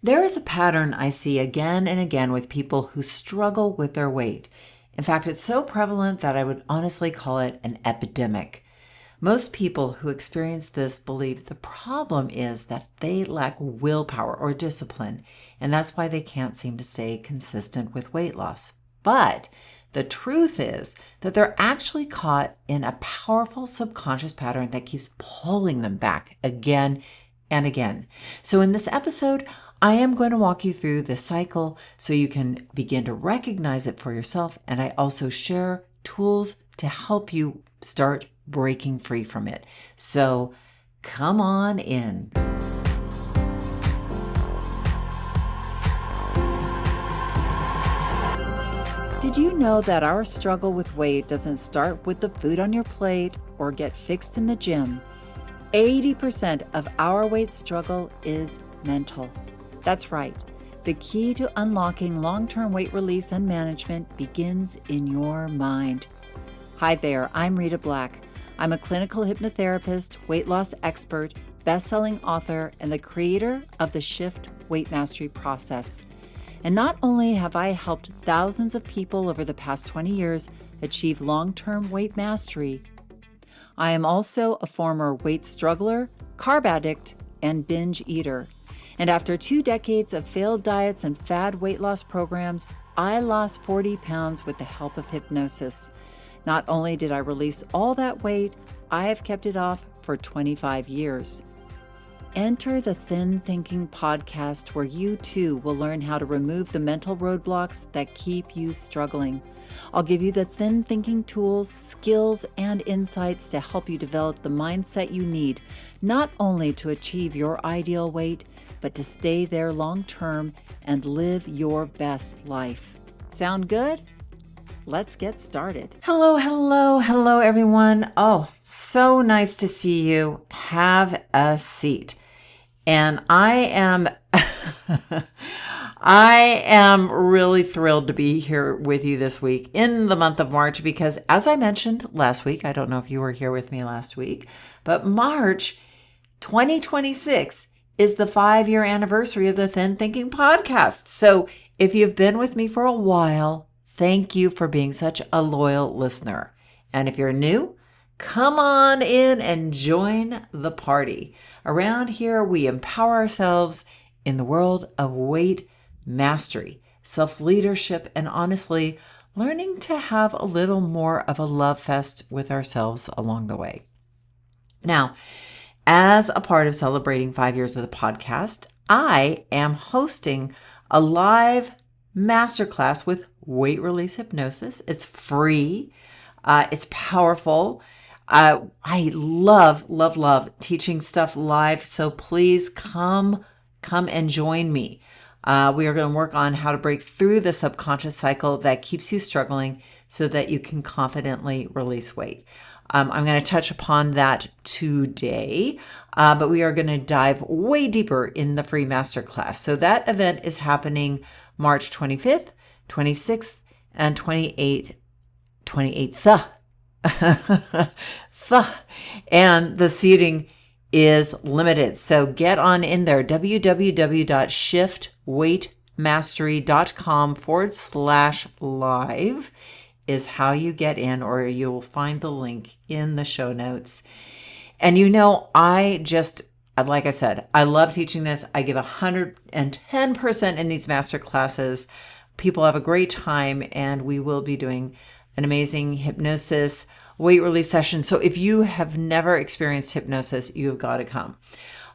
There is a pattern I see again and again with people who struggle with their weight. In fact, it's so prevalent that I would honestly call it an epidemic. Most people who experience this believe the problem is that they lack willpower or discipline, and that's why they can't seem to stay consistent with weight loss. But the truth is that they're actually caught in a powerful subconscious pattern that keeps pulling them back again and again. So in this episode, I am going to walk you through this cycle so you can begin to recognize it for yourself. And I also share tools to help you start breaking free from it. So come on in. Did you know that our struggle with weight doesn't start with the food on your plate or get fixed in the gym? 80% of our weight struggle is mental. That's right. The key to unlocking long-term weight release and management begins in your mind. Hi there, I'm Rita Black. I'm a clinical hypnotherapist, weight loss expert, best-selling author, and the creator of the Shift Weight Mastery process. And not only have I helped thousands of people over the past 20 years achieve long-term weight mastery, I am also a former weight struggler, carb addict, and binge eater. And after 2 decades of failed diets and fad weight loss programs, I lost 40 pounds with the help of hypnosis. Not only did I release all that weight, I have kept it off for 25 years. Enter the Thin Thinking podcast, where you too will learn how to remove the mental roadblocks that keep you struggling. I'll give you the thin thinking tools, skills, and insights to help you develop the mindset you need, not only to achieve your ideal weight, but to stay there long term and live your best life. Sound good? Let's get started. Hello, everyone. Oh, so nice to see you. Have a seat. And I am really thrilled to be here with you this week in the month of March, because as I mentioned last week, I don't know if you were here with me last week, but March 2026 is the 5-year anniversary of the Thin Thinking podcast. So if you've been with me for a while, thank you for being such a loyal listener. And if you're new, come on in and join the party. Around here, we empower ourselves in the world of weight mastery, self-leadership, and honestly, learning to have a little more of a love fest with ourselves along the way. Now, as a part of celebrating 5 years of the podcast, I am hosting a live masterclass with weight release hypnosis. It's free. It's powerful. I love teaching stuff live. So please come and join me. We are going to work on how to break through the subconscious cycle that keeps you struggling so that you can confidently release weight. I'm going to touch upon that today, but we are going to dive way deeper in the free masterclass. So that event is happening March 25th, 26th, and 28th. And the seating is limited. So get on in there. www.shiftweightmastery.com/live is how you get in, or you'll find the link in the show notes. And like I said, I love teaching this. I give 110% in these master classes. People have a great time, and we will be doing an amazing hypnosis weight release session. So if you have never experienced hypnosis, you've got to come.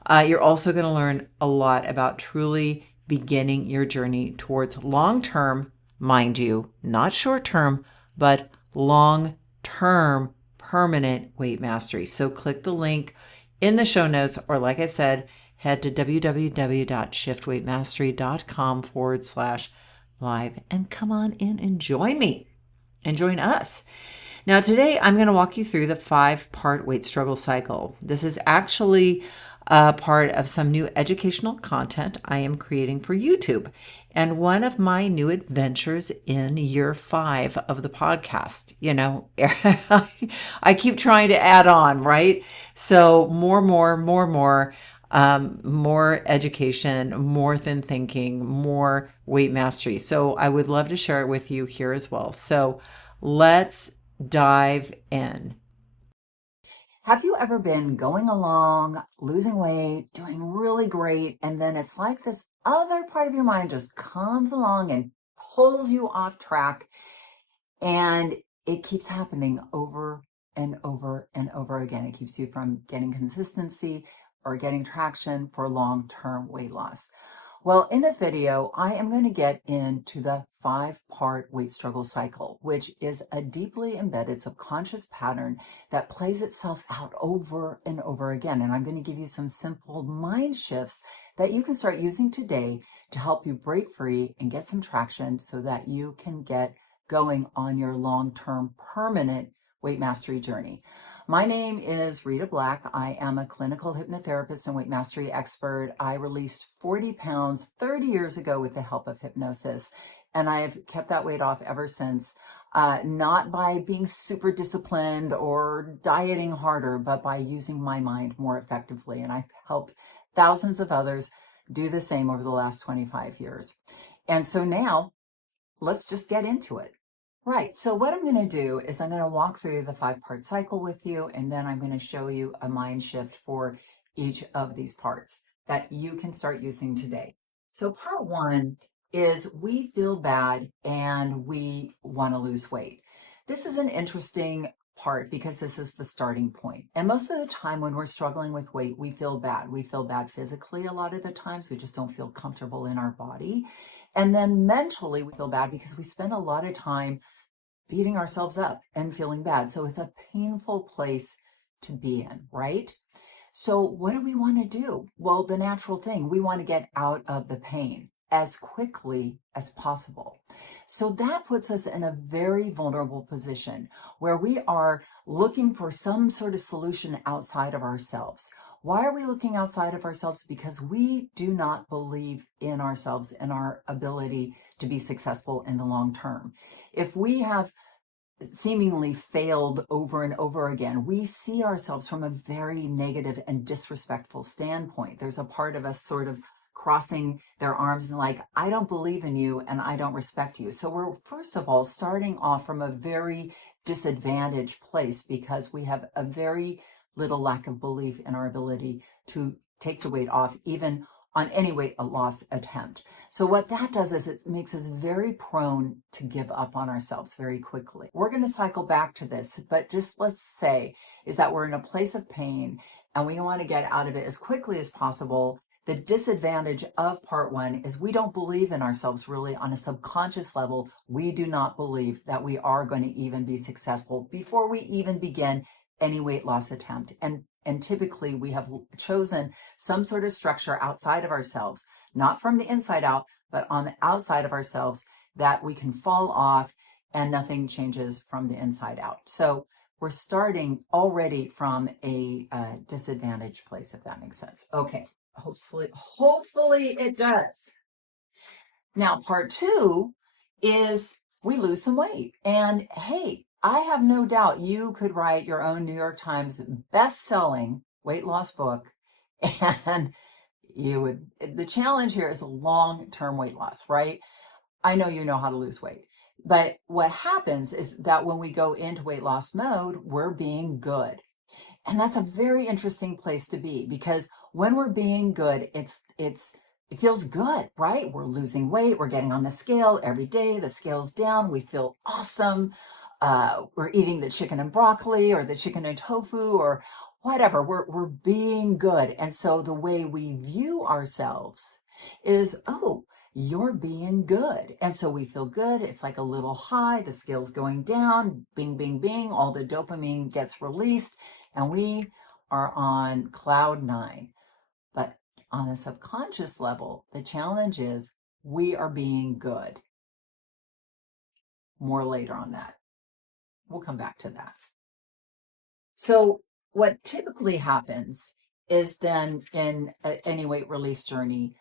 You're also going to learn a lot about truly beginning your journey towards long-term, mind you, not short-term, but long-term permanent weight mastery. So click the link in the show notes, or like I said, head to www.shiftweightmastery.com/live and come on in and join me and join us. Now, today I'm going to walk you through the 5-part weight struggle cycle. This is actually part of some new educational content I am creating for YouTube, and one of my new adventures in year 5 of the podcast. You know, I keep trying to add on, right? So more. more education, more than thinking, more weight mastery. So I would love to share it with you here as well. So let's dive in. Have you ever been going along, losing weight, doing really great, and then it's like this other part of your mind just comes along and pulls you off track, and it keeps happening over and over and over again. It keeps you from getting consistency or getting traction for long-term weight loss. Well, in this video, I am going to get into the 5-part weight struggle cycle, which is a deeply embedded subconscious pattern that plays itself out over and over again. And I'm going to give you some simple mind shifts that you can start using today to help you break free and get some traction so that you can get going on your long-term permanent weight mastery journey. My name is Rita Black. I am a clinical hypnotherapist and weight mastery expert. I released 40 pounds 30 years ago with the help of hypnosis, and I've kept that weight off ever since. Not by being super disciplined or dieting harder, but by using my mind more effectively. And I've helped thousands of others do the same over the last 25 years. And so now let's just get into it. Right. So what I'm going to do is I'm going to walk through the 5-part cycle with you, and then I'm going to show you a mind shift for each of these parts that you can start using today. So part 1 is we feel bad and we want to lose weight. This is an interesting part because this is the starting point. And most of the time when we're struggling with weight, we feel bad. We feel bad physically a lot of the times. We just don't feel comfortable in our body. And then mentally, we feel bad because we spend a lot of time beating ourselves up and feeling bad. So it's a painful place to be in, right? So what do we want to do? Well, the natural thing, we want to get out of the pain as quickly as possible. So that puts us in a very vulnerable position where we are looking for some sort of solution outside of ourselves. Why are we looking outside of ourselves? Because we do not believe in ourselves and our ability to be successful in the long term. If we have seemingly failed over and over again, we see ourselves from a very negative and disrespectful standpoint. There's a part of us sort of crossing their arms and like, I don't believe in you and I don't respect you. So we're first of all starting off from a very disadvantaged place because we have a very little lack of belief in our ability to take the weight off, even on any weight loss attempt. So what that does is it makes us very prone to give up on ourselves very quickly. We're going to cycle back to this, but just let's say is that we're in a place of pain and we want to get out of it as quickly as possible. The disadvantage of part 1 is we don't believe in ourselves really on a subconscious level. We do not believe that we are going to even be successful before we even begin any weight loss attempt. And typically we have chosen some sort of structure outside of ourselves, not from the inside out, but on the outside of ourselves that we can fall off and nothing changes from the inside out. So we're starting already from a disadvantaged place, if that makes sense. Okay, hopefully it does. Now, part 2 is we lose some weight. And hey, I have no doubt you could write your own New York Times best-selling weight loss book, and you would, the challenge here is a long-term weight loss, right? I know you know how to lose weight. But what happens is that when we go into weight loss mode, we're being good. And that's a very interesting place to be because when we're being good, it feels good, right? We're losing weight, we're getting on the scale every day, the scale's down, we feel awesome. We're eating the chicken and broccoli or the chicken and tofu or whatever. We're being good. And so the way we view ourselves is, oh, you're being good. And so we feel good. It's like a little high, the scale's going down, bing, bing, bing, all the dopamine gets released, and we are on cloud 9. But on the subconscious level, the challenge is we are being good. More later on that. We'll come back to that. So what typically happens is then in any weight release journey,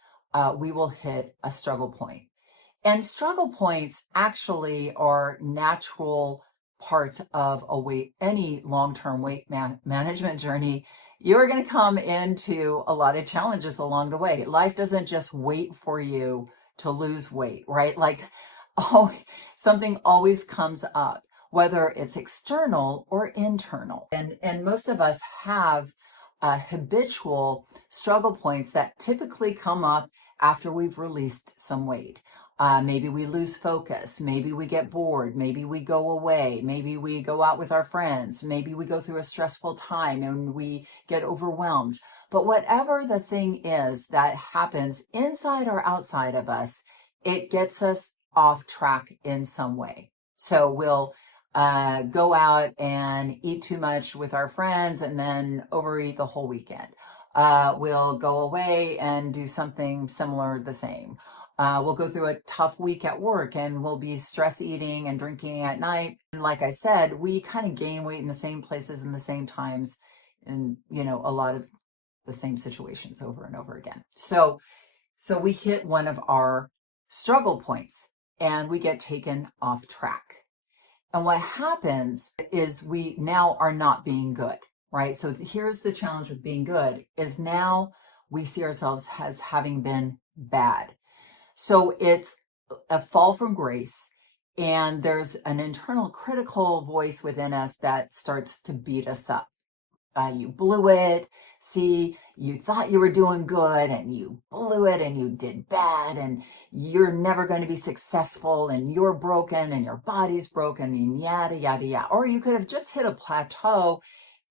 we will hit a struggle point. And struggle points actually are natural parts of any long-term weight management journey. you're going to come into a lot of challenges along the way. Life doesn't just wait for you to lose weight, right? Like, oh, something always comes up, whether it's external or internal. And most of us have habitual struggle points that typically come up after we've released some weight. Maybe we lose focus. Maybe we get bored. Maybe we go away. Maybe we go out with our friends. Maybe we go through a stressful time and we get overwhelmed. But whatever the thing is that happens inside or outside of us, it gets us off track in some way. So we'll go out and eat too much with our friends and then overeat the whole weekend. We'll go away and do something similar, the same. We'll go through a tough week at work and we'll be stress eating and drinking at night. And like I said, we kind of gain weight in the same places and the same times and, a lot of the same situations over and over again. So we hit one of our struggle points and we get taken off track. And what happens is we now are not being good, right? So here's the challenge with being good is now we see ourselves as having been bad. So it's a fall from grace, and there's an internal critical voice within us that starts to beat us up. You blew it. See, you thought you were doing good and you blew it and you did bad and you're never going to be successful and you're broken and your body's broken and yada, yada, yada. Or you could have just hit a plateau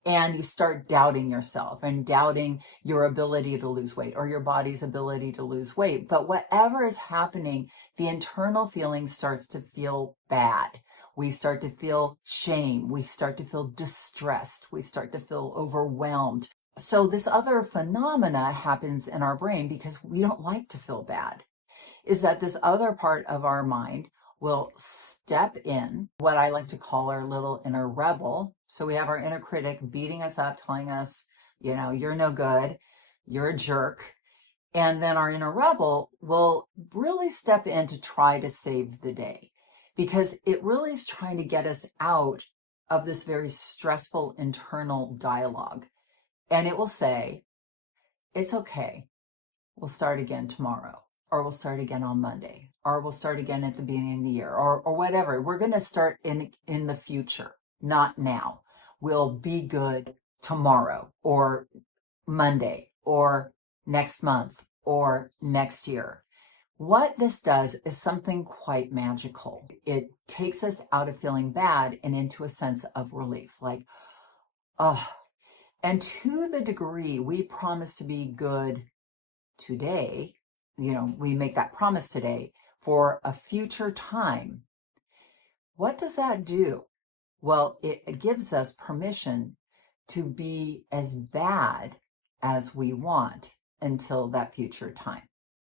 and you start doubting yourself and doubting your ability to lose weight or your body's ability to lose weight. But whatever is happening, the internal feeling starts to feel bad. We start to feel shame. We start to feel distressed. We start to feel overwhelmed. So this other phenomena happens in our brain because we don't like to feel bad, is that this other part of our mind will step in, what I like to call our little inner rebel. So we have our inner critic beating us up, telling us, you're no good, you're a jerk. And then our inner rebel will really step in to try to save the day because it really is trying to get us out of this very stressful internal dialogue. And it will say, it's okay. We'll start again tomorrow, or we'll start again on Monday, or we'll start again at the beginning of the year, or whatever. We're going to start in the future, not now. We'll be good tomorrow, or Monday, or next month, or next year. What this does is something quite magical. It takes us out of feeling bad and into a sense of relief, like, oh, and to the degree we promise to be good today, we make that promise today for a future time. What does that do? Well, it gives us permission to be as bad as we want until that future time.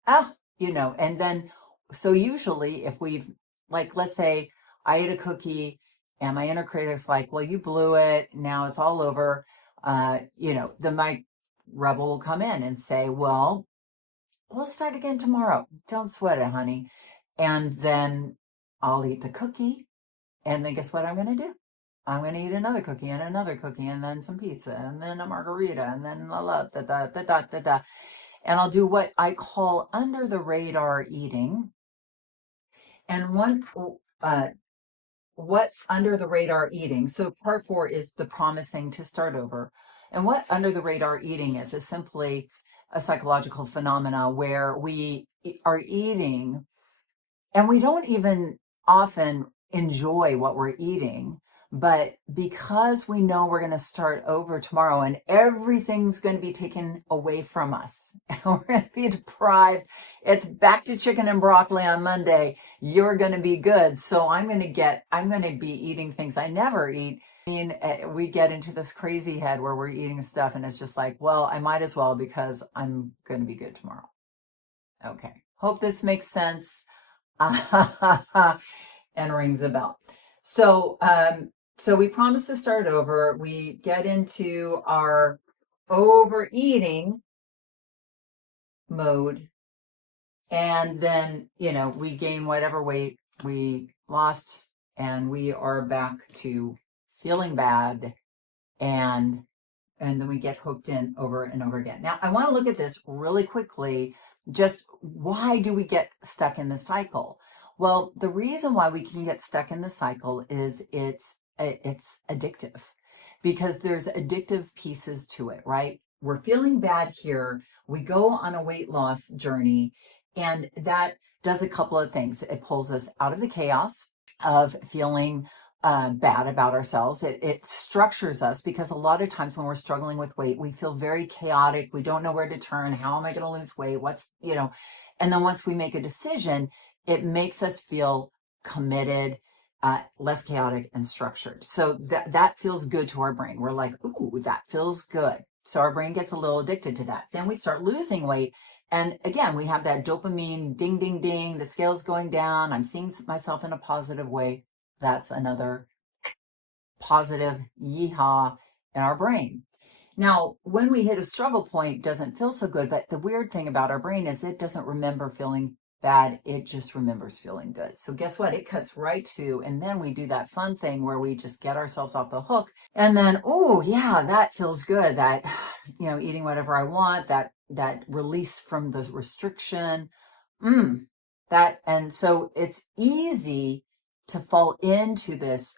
And then, so usually if we've, like, let's say I ate a cookie and my inner critic's like, well, you blew it. Now it's all over. Then my rebel will come in and say, well, we'll start again tomorrow. Don't sweat it, honey. And then I'll eat the cookie. And then guess what I'm going to do? I'm going to eat another cookie and then some pizza and then a margarita and then da. And I'll do what I call under the radar eating. And what under the radar eating. So part 4 is the promising to start over. And what under the radar eating is simply a psychological phenomena where we are eating and we don't even often enjoy what we're eating, but because we know we're going to start over tomorrow and everything's going to be taken away from us and we're going to be deprived, it's back to chicken and broccoli on Monday. You're going to be good. So I'm going to be eating things I never eat. We get into this crazy head where we're eating stuff and it's just like, well, I might as well because I'm going to be good tomorrow. Okay. Hope this makes sense. And rings a bell. So we promise to start over. We get into our overeating mode. And then, we gain whatever weight we lost and we are back to feeling bad and And then we get hooked in over and over again. Now, I want to look at this really quickly. Just why do we get stuck in the cycle? Well, the reason why we can get stuck in the cycle is it's addictive, because there's addictive pieces to it, right? We're feeling bad here. We go on a weight loss journey, and that does a couple of things. It pulls us out of the chaos of feeling bad about ourselves. It structures us, because a lot of times when we're struggling with weight, we feel very chaotic. We don't know where to turn. How am I going to lose weight? And then once we make a decision, it makes us feel committed, less chaotic and structured. So that feels good to our brain. We're like, ooh, that feels good. So our brain gets a little addicted to that. Then we start losing weight. And again, we have that dopamine, ding, ding, ding, the scale's going down. I'm seeing myself in a positive way. That's another positive yeehaw in our brain. Now, when we hit a struggle point, it doesn't feel so good. But the weird thing about our brain is it doesn't remember feeling bad. It just remembers feeling good. So guess what? It cuts right to, and then we do that fun thing where we just get ourselves off the hook. And then, oh yeah, that feels good. That, eating whatever I want, that release from the restriction. And so it's easy to fall into this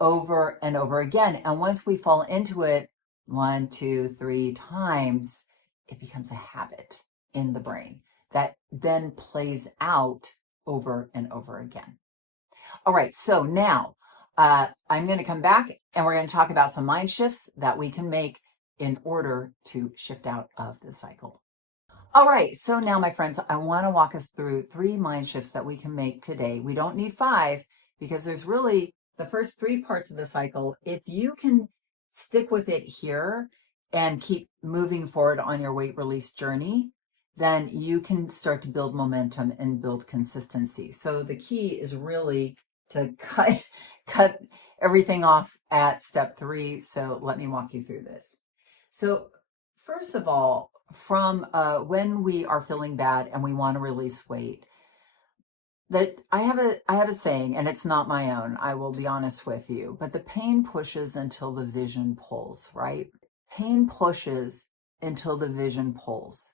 over and over again. And once we fall into it 1, 2, 3 times, it becomes a habit in the brain that then plays out over and over again. All right, so now I'm going to come back and we're going to talk about some mind shifts that we can make in order to shift out of the cycle. All right, so now, my friends, I want to walk us through 3 mind shifts that we can make today. We don't need 5, because there's really the first 3 parts of the cycle. If you can stick with it here and keep moving forward on your weight release journey, then you can start to build momentum and build consistency. So the key is really to cut everything off at step 3. So let me walk you through this. So first of all, from when we are feeling bad and we want to release weight, that I have a saying, and it's not my own, I will be honest with you, but the pain pushes until the vision pulls, right? Pain pushes until the vision pulls.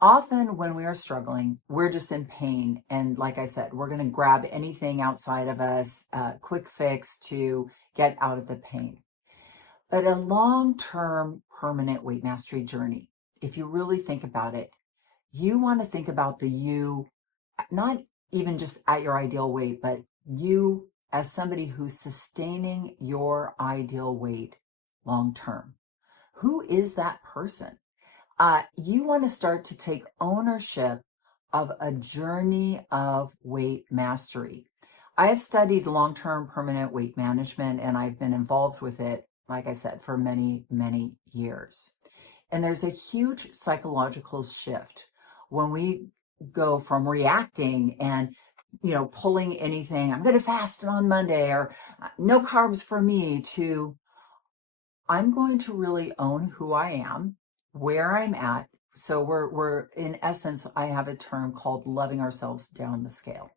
Often when we are struggling, we're just in pain. And like I said, we're going to grab anything outside of us, quick fix to get out of the pain. But a long-term permanent weight mastery journey, if you really think about it, you want to think about the you, not even just at your ideal weight, but you as somebody who's sustaining your ideal weight long term. Who is that person? You want to start to take ownership of a journey of weight mastery. I have studied long-term permanent weight management, and I've been involved with it, like I said, for many, many years. And there's a huge psychological shift when we go from reacting and pulling anything, I'm going to fast on Monday, or no carbs for me, to I'm going to really own who I am, where I'm at. So we're in essence, I have a term called loving ourselves down the scale,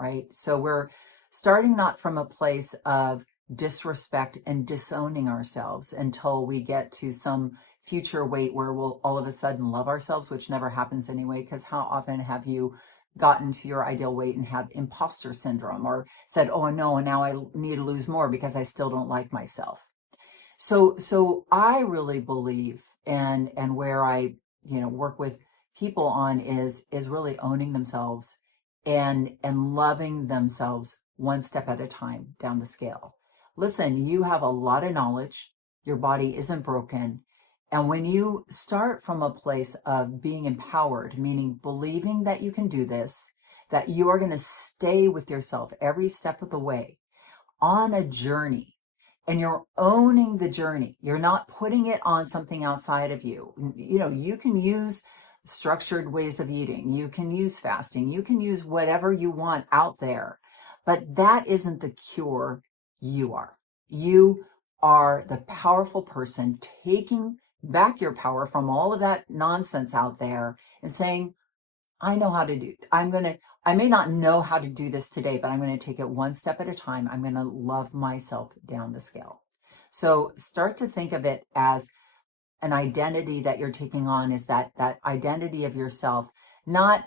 right? So we're starting not from a place of disrespect and disowning ourselves until we get to some future weight where we'll all of a sudden love ourselves, which never happens anyway, because how often have you gotten to your ideal weight and had imposter syndrome, or said, oh no, and now I need to lose more because I still don't like myself? So I really believe, and where I work with people on is really owning themselves and loving themselves one step at a time down the scale. Listen, you have a lot of knowledge. Your body isn't broken. And when you start from a place of being empowered, meaning believing that you can do this, that you are going to stay with yourself every step of the way on a journey, and you're owning the journey. You're not putting it on something outside of you. You can use structured ways of eating. You can use fasting. You can use whatever you want out there. But that isn't the cure. You are. You are the powerful person taking back your power from all of that nonsense out there and saying, I know how to do. I may not know how to do this today, but I'm going to take it one step at a time. I'm going to love myself down the scale. So start to think of it as an identity that you're taking on is that identity of yourself, not,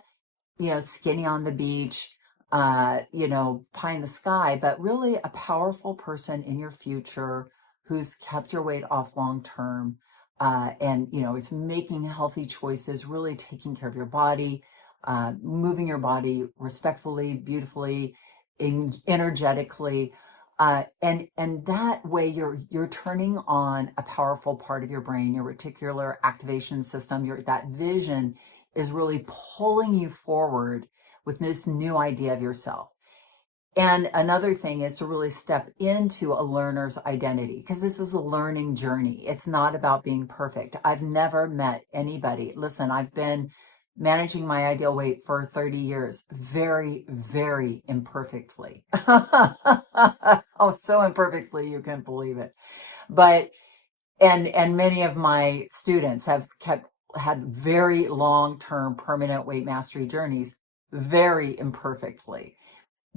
skinny on the beach, pie in the sky, but really a powerful person in your future who's kept your weight off long term, and, is making healthy choices, really taking care of your body, moving your body respectfully, beautifully, energetically. And that way you're turning on a powerful part of your brain, your reticular activation system, that vision is really pulling you forward with this new idea of yourself. And another thing is to really step into a learner's identity, because this is a learning journey. It's not about being perfect. I've never met anybody. Listen, I've been managing my ideal weight for 30 years, very, very imperfectly. Oh, so imperfectly, you can't believe it. But and many of my students have had very long-term permanent weight mastery journeys, very imperfectly.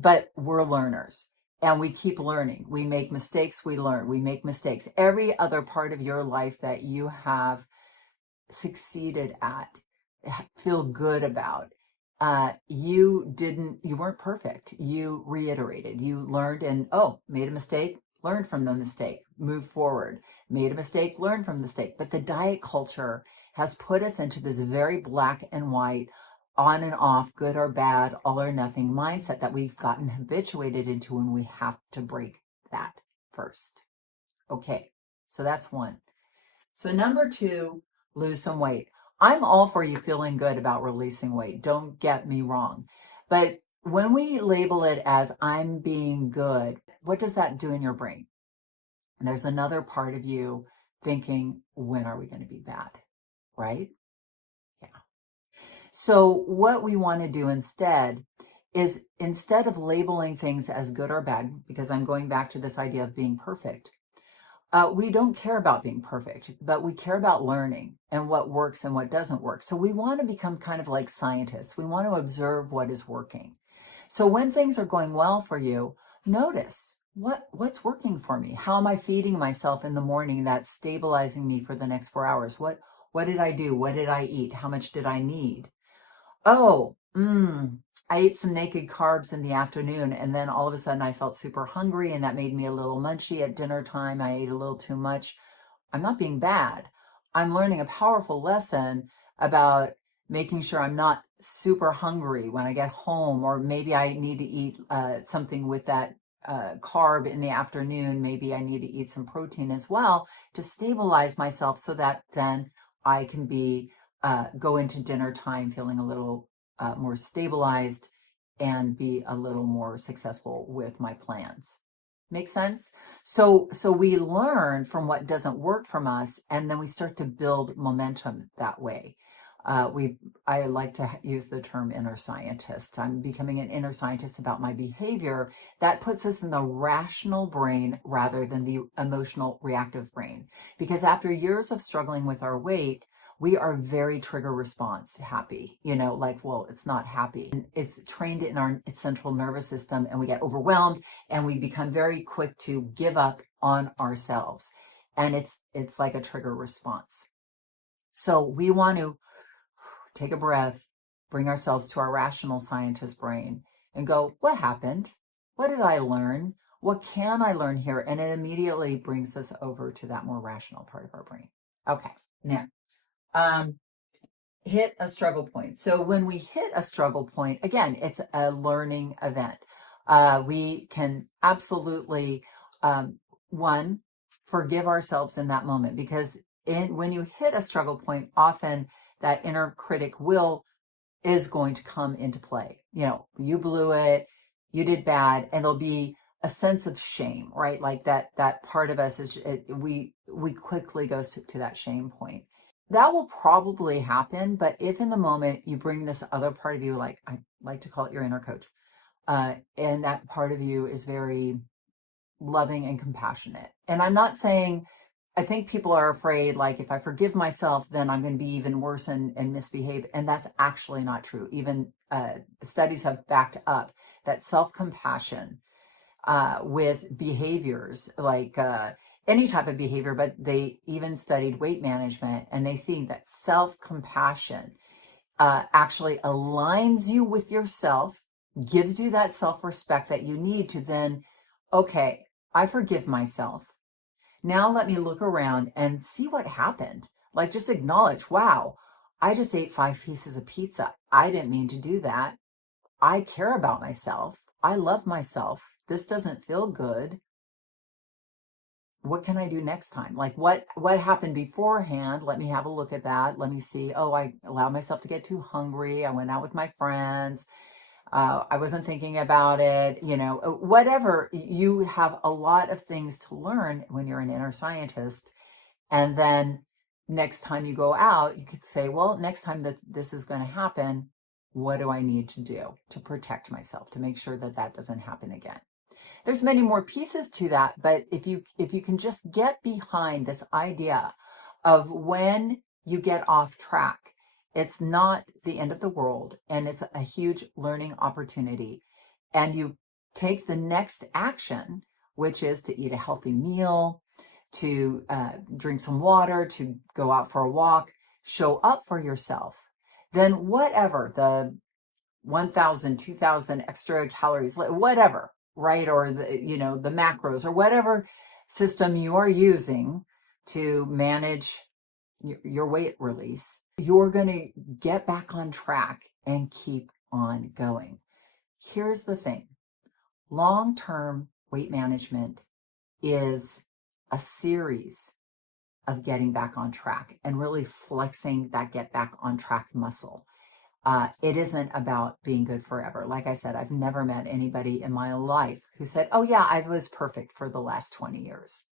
But we're learners, and we keep learning. We make mistakes, we learn, we make mistakes. Every other part of your life that you have succeeded at, feel good about, you weren't perfect. You reiterated, you learned, and made a mistake, learned from the mistake, move forward. Made a mistake, learn from the mistake. But the diet culture has put us into this very black and white, on and off, good or bad, all or nothing mindset that we've gotten habituated into, and we have to break that first. Okay, so that's one. So number two, lose some weight. I'm all for you feeling good about releasing weight. Don't get me wrong. But when we label it as I'm being good, what does that do in your brain? There's another part of you thinking, when are we going to be bad? Right? Yeah. So what we want to do instead is, instead of labeling things as good or bad, because I'm going back to this idea of being perfect, we don't care about being perfect, but we care about learning and what works and what doesn't work. So we want to become kind of like scientists. We want to observe what is working. So when things are going well for you, notice what's working for me. How am I feeding myself in the morning that's stabilizing me for the next 4 hours? What did I do? What did I eat? How much did I need? Oh, I ate some naked carbs in the afternoon, and then all of a sudden I felt super hungry, and that made me a little munchy at dinner time. I ate a little too much. I'm not being bad. I'm learning a powerful lesson about making sure I'm not super hungry when I get home, or maybe I need to eat something with that carb in the afternoon. Maybe I need to eat some protein as well to stabilize myself, so that then I can go into dinner time feeling a little more stabilized and be a little more successful with my plans. Make sense? So we learn from what doesn't work from us, and then we start to build momentum that way. I like to use the term inner scientist. I'm becoming an inner scientist about my behavior. That puts us in the rational brain rather than the emotional reactive brain. Because after years of struggling with our weight, we are very trigger response happy, well, it's not happy. And it's trained in our central nervous system, and we get overwhelmed, and we become very quick to give up on ourselves. And it's like a trigger response. So we want to take a breath, bring ourselves to our rational scientist brain and go, what happened? What did I learn? What can I learn here? And it immediately brings us over to that more rational part of our brain. Okay, now, hit a struggle point. So when we hit a struggle point, again, it's a learning event. We can absolutely, one, forgive ourselves in that moment, because when you hit a struggle point, often that inner critic is going to come into play. You blew it, you did bad, and there'll be a sense of shame, right? Like that part of us we quickly goes to that shame point. That will probably happen, but if in the moment you bring this other part of you, like I like to call it your inner coach, and that part of you is very loving and compassionate. And I'm not saying, I think people are afraid, like, if I forgive myself, then I'm going to be even worse and misbehave. And that's actually not true. Even studies have backed up that self-compassion with behaviors like any type of behavior, but they even studied weight management, and they see that self-compassion actually aligns you with yourself, gives you that self-respect that you need to then, okay, I forgive myself. Now let me look around and see what happened. Like, just acknowledge, wow, I just ate 5 pieces of pizza. I didn't mean to do that. I care about myself. I love myself. This doesn't feel good. What can I do next time? Like, what happened beforehand? Let me have a look at that. Let me see. Oh, I allowed myself to get too hungry. I went out with my friends. I wasn't thinking about it. Whatever. You have a lot of things to learn when you're an inner scientist. And then next time you go out, you could say, well, next time that this is going to happen, what do I need to do to protect myself, to make sure that that doesn't happen again? There's many more pieces to that, but if you can just get behind this idea of when you get off track, it's not the end of the world, and it's a huge learning opportunity. And you take the next action, which is to eat a healthy meal, to drink some water, to go out for a walk, show up for yourself. Then whatever the 1,000, 2,000 extra calories, whatever, right? Or the macros, or whatever system you are using to manage your weight release, you're going to get back on track and keep on going. Here's the thing. Long-term weight management is a series of getting back on track and really flexing that get back on track muscle. It isn't about being good forever. Like I said, I've never met anybody in my life who said, oh yeah, I was perfect for the last 20 years.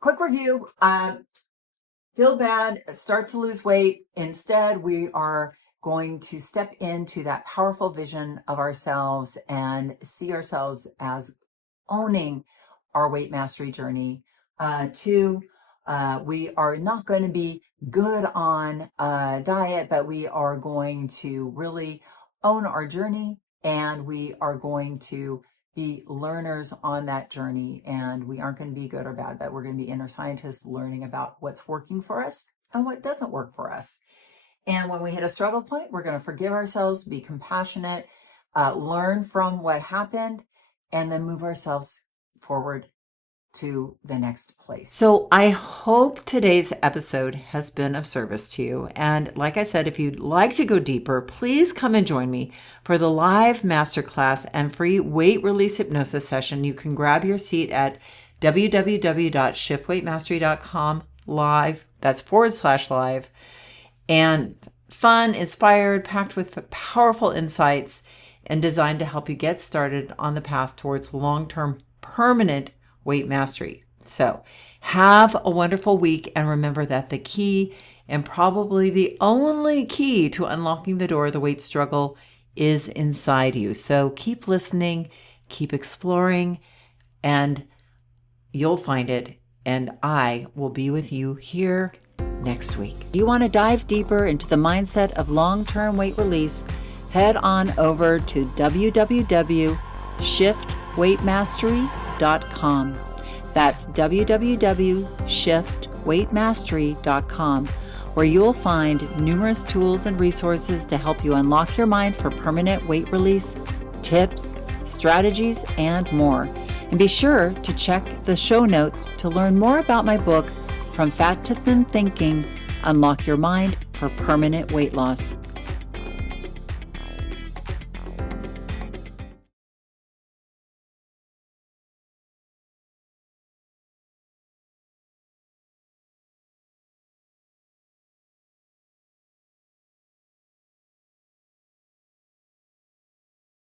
Quick review, feel bad, start to lose weight. Instead, we are going to step into that powerful vision of ourselves and see ourselves as owning our weight mastery journey. Two, we are not going to be good on a diet, but we are going to really own our journey, and we are going to be learners on that journey. And we aren't going to be good or bad, but we're going to be inner scientists learning about what's working for us and what doesn't work for us. And when we hit a struggle point, we're going to forgive ourselves, be compassionate, learn from what happened, and then move ourselves forward to the next place. So I hope today's episode has been of service to you. And like I said, if you'd like to go deeper, please come and join me for the live masterclass and free weight release hypnosis session. You can grab your seat at www.shiftweightmastery.com live. That's /live. And fun, inspired, packed with powerful insights, and designed to help you get started on the path towards long-term permanent weight mastery. So have a wonderful week, and remember that the key, and probably the only key to unlocking the door of the weight struggle, is inside you. So keep listening, keep exploring, and you'll find it. And I will be with you here next week. If you want to dive deeper into the mindset of long-term weight release, head on over to www.shiftweightmastery.com. That's www.shiftweightmastery.com, where you'll find numerous tools and resources to help you unlock your mind for permanent weight release, tips, strategies, and more. And be sure to check the show notes to learn more about my book, From Fat to Thin Thinking, Unlock Your Mind for Permanent Weight Loss.